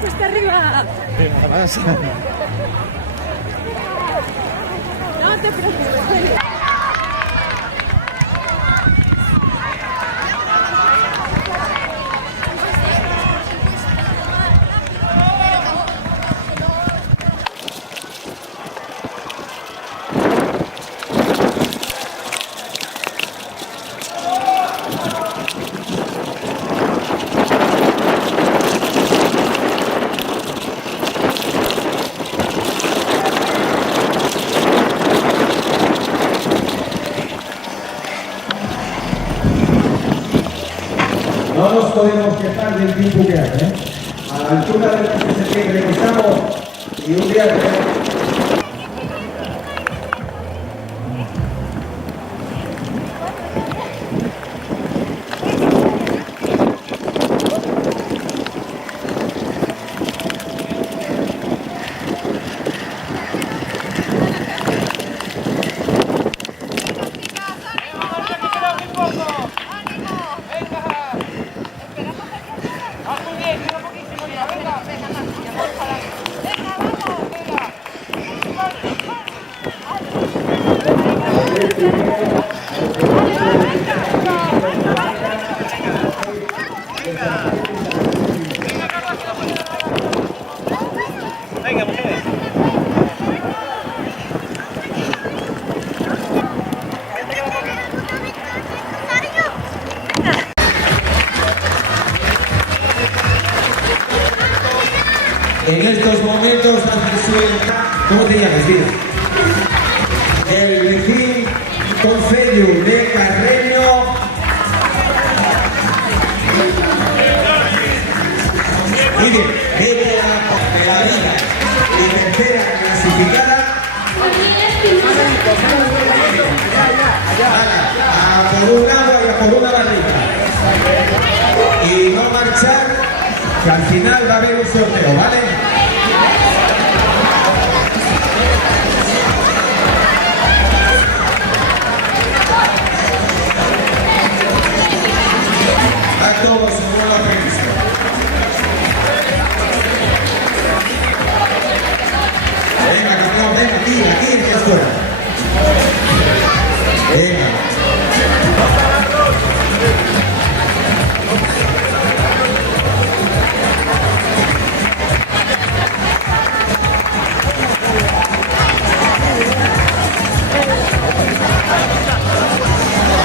que está arriba. Venga, más. No te preocupes. No nos podemos quejar del tiempo que hace, ¿eh? A la altura del mes de septiembre que estamos y un día que... Venga, mujeres. En estos momentos hace su... ¿Cómo te llamas, vida? El vecino Concello de Carreño. Muy bien, de la liga y tercera clasificada. A por un lado y a por una barriga. Y no marchar, que al final va a haber un sorteo, ¿vale? A todos.